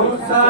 बिछड़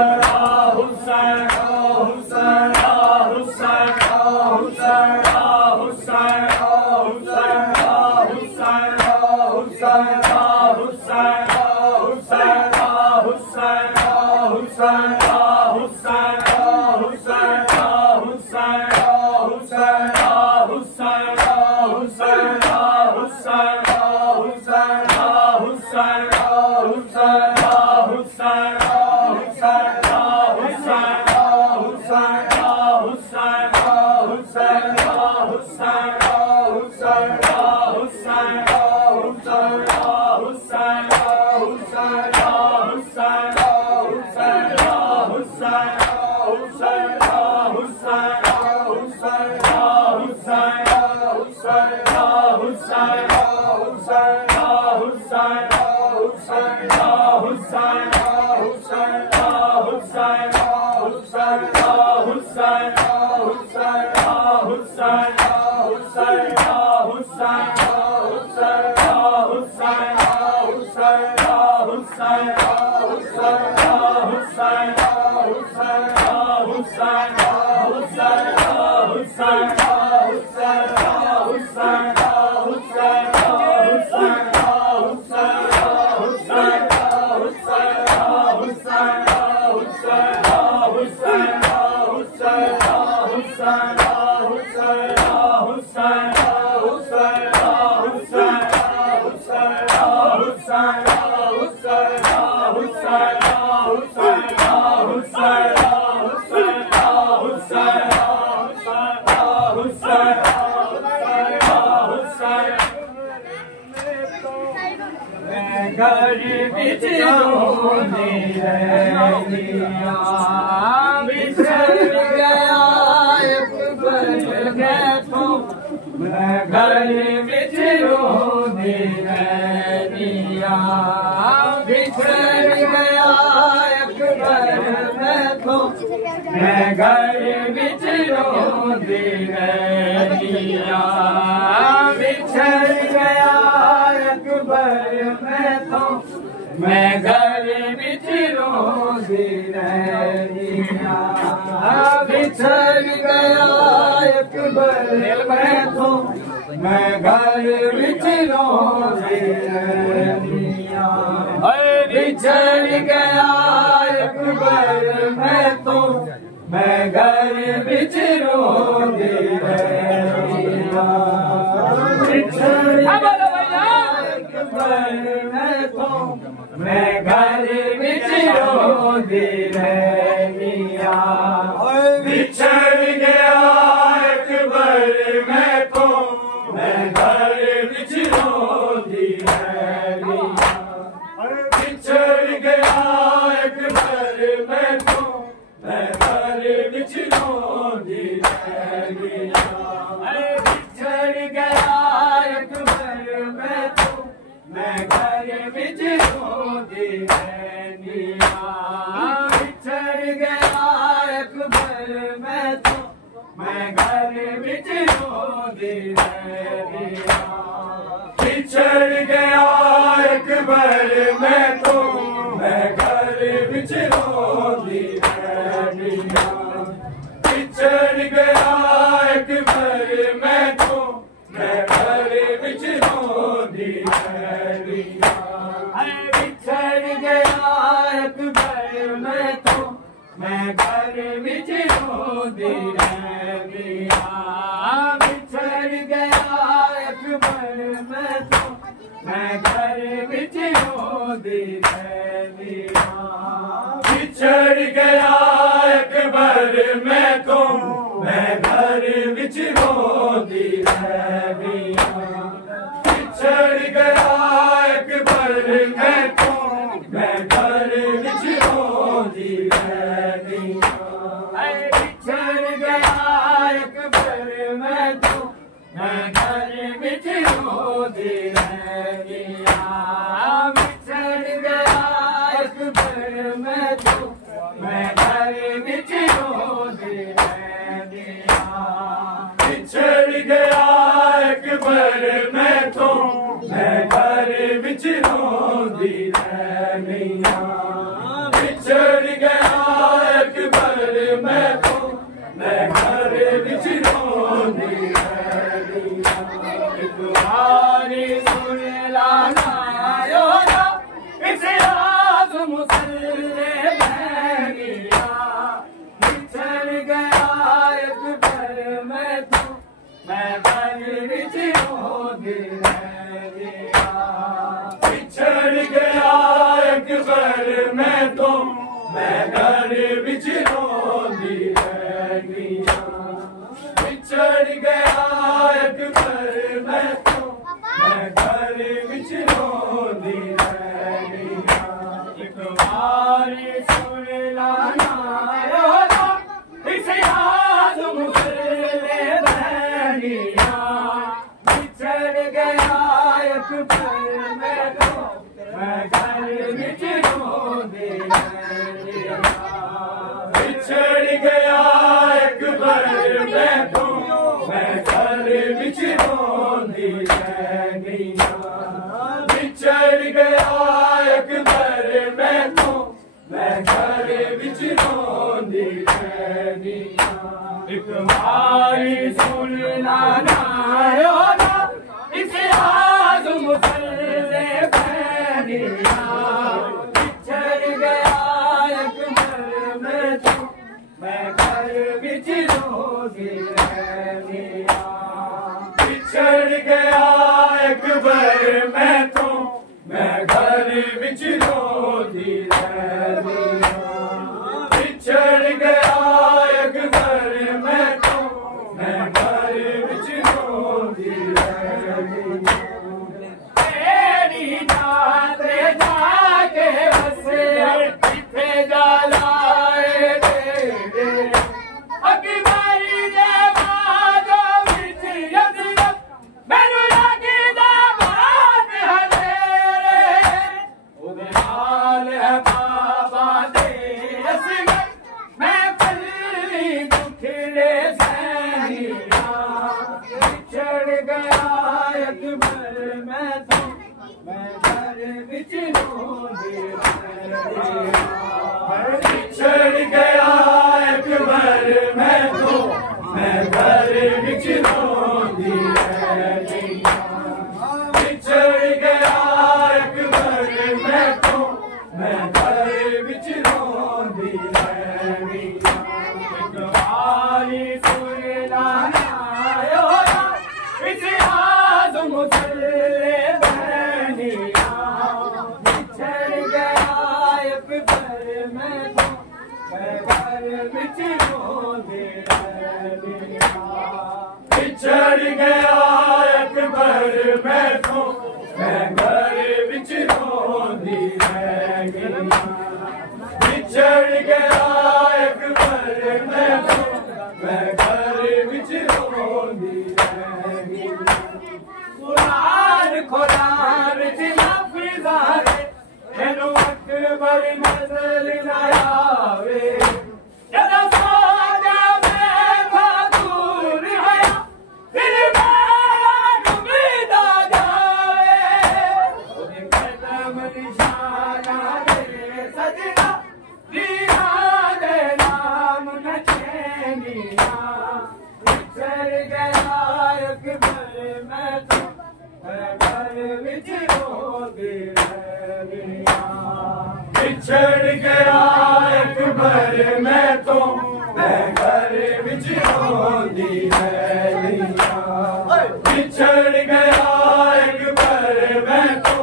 बिछड़ गया एक बार मैं तो मैं घर बिच रोंदी रहनिया एक बारी सुन लाना योरा इस राज मुसल्ले बहनिया बिछड़ गया एक बार मैं तो मैं घर बिच रोंदी रहनिया बिछड़ गया एक बार मैं तो मैं घर बिच रोंदी रहनिया बिछड़ गया एक बार मैं तो मैं घर बिच रोंदी रहनिया एक बारी सुन लाना योरा इस याद मुसल्ले बहनिया बिछड़ गया एक बार मैं तो मैं घर बिच रोंदी रहनिया बिछड़ गया एक बार मैं तो मैं घर बिच रोंदी रहनिया बिछड़ गया एक बार मैं तो मैं घर बिच रोंदी रहनिया एक बारी सुन लाना योरा इस याद मुसल्ले बहनिया बिछड़ गया एक बार मैं तो मैं घर बिच रोंदी रहनिया बिछड़ गया एक बार मैं तो मैं घर बिच रोंदी रहनिया बिछड़ गया एक बार मैं तो मैं घर बिच रोंदी रहनिया तेरी जाते जाके बसे इथे जलाए तेरे अकबरी दे बाजो बिच यदि मैनू लगी दा बात हलेरे ओदे नाल है बाबा दे असगर मैं पल्ली दुखड़े सैनिया बिछड़ गया एक बार मैं तो मैं घर बिच रोंदी रहनिया बिछड़ गया एक बार मैं तो मैं घर बिच रोंदी रहनिया बिछड़ गया एक बार मैं तो मैं घर बिच रोंदी रहनिया एक बारी सुन लाना योरा इस याद मुसल्ले बहनिया बिछड़ गया एक बार मैं तो मैं घर बिच रोंदी रहनिया बिछड़ गया एक बार मैं तो मैं घर बिच रोंदी रहनिया बिछड़ गया एक बार मैं तो मैं घर बिच रोंदी रहनिया कुरान खुदा बिच लफ्ज़ारे मैनू अकबर नज़र न आवे जदों सोचा मैं था दूर हया दिल में उम्मीदा जावे ओदे कदम निशाना दे सजना दीना दे नाम नचनिया बिछड़ गया एक बार मैं तो मैं घर बिच रोंदी रहनिया बिछड़ गया एक बार मैं तो मैं घर बिच रोंदी रहनिया बिछड़ गया एक बार मैं तो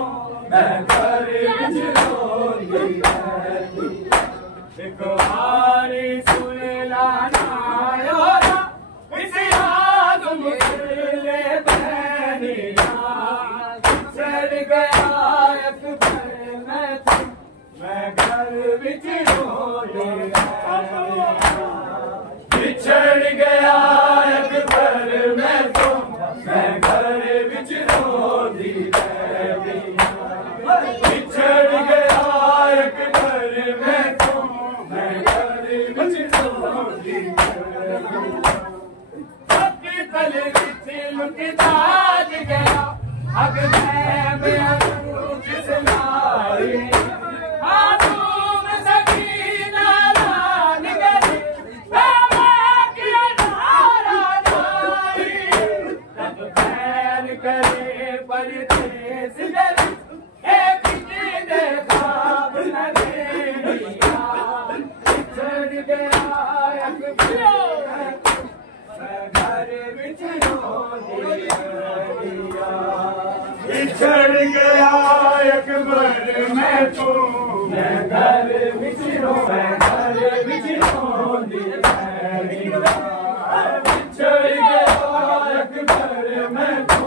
मैं घर बिच रोंदी रहनिया एक बारी सुन लाना योरा इस याद मुसल्ले बहनिया बिछड़ गया एक बार मैं तो मैं घर बिच रोंदी रहनिया बिछड़ गया एक बार मैं तो मैं घर बिच रोंदी रहनिया बिछड़ गया एक बार मैं तो मैं घर बिच रोंदी रहनिया तल बिच लुट जाज गया अग मैं जिस नारी मासूम सकी बिछड़ गया अकबर मैं घर विच रोंदी रहिया बिछड़ गया अकबर मैं तो मैं घर विच रोंदी रहिया बिछड़ गया अकबर मैं तो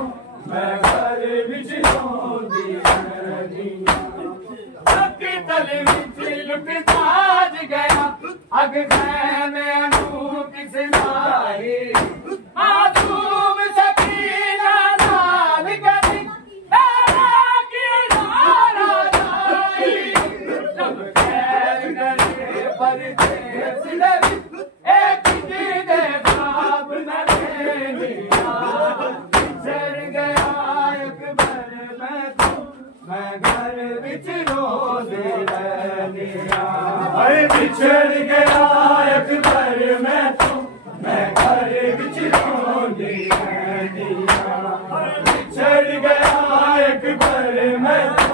मैं घर विच रोंदी रहिया तले विच लुटता गया अग खैमे अनूप सिनाई मासूम सकीना नाल गई की नारा जाई सब खैर करे परदेस दे एक दे बाप न देनिया बिछड़ गया अकबर मैं तो मैं घर विच रोंदी रहिया बिछड़ गया अकबर मैं तो मैं घर विच रोंदी रहिया बिछड़ गया अकबर मैं तो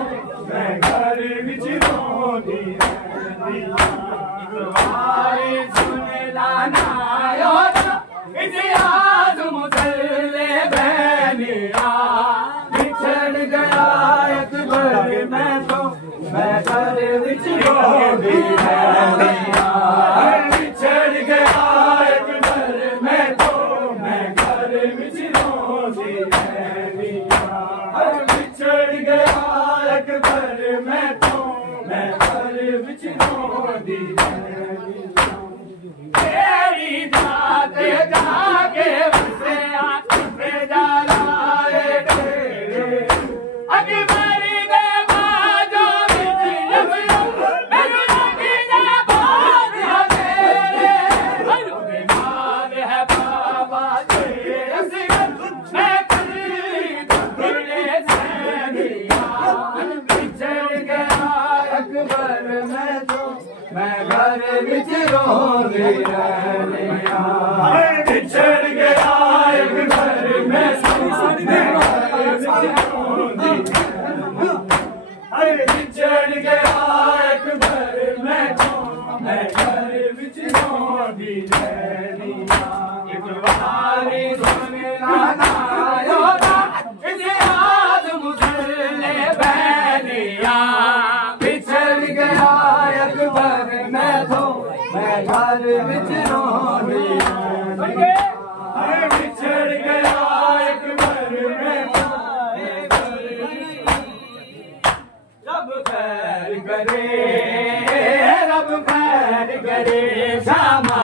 मैं घर विच रोंदी रहिया सुन लाना इतिहास मुसल्ले बहनिया बिछड़ गया अकबर मैं तो मैं घर विच रोंदी रहिया बिछड़ गया अकबर मैं तो मैं घर विच रोंदी रहिया बिछड़ गया अकबर मैं तो मैं घर विच रोंदी रहिया तेरी जात जाके बसे आते जलाए तेरे अकबर मैं घर विच रोंदी रहिया बिछड़ गया अकबर मैं बिछड़ गया अकबर मैं तो मैं घर विच रोंदी रहिया एक बारी सुन लाना इतिहास मुसल्ले बहनिया बिछड़ गया अकबर मैं तो मैं घर विच रोंदी रहिया बिछड़ गया अकबर मैं तो रब खैर करे रब खैर करे शामा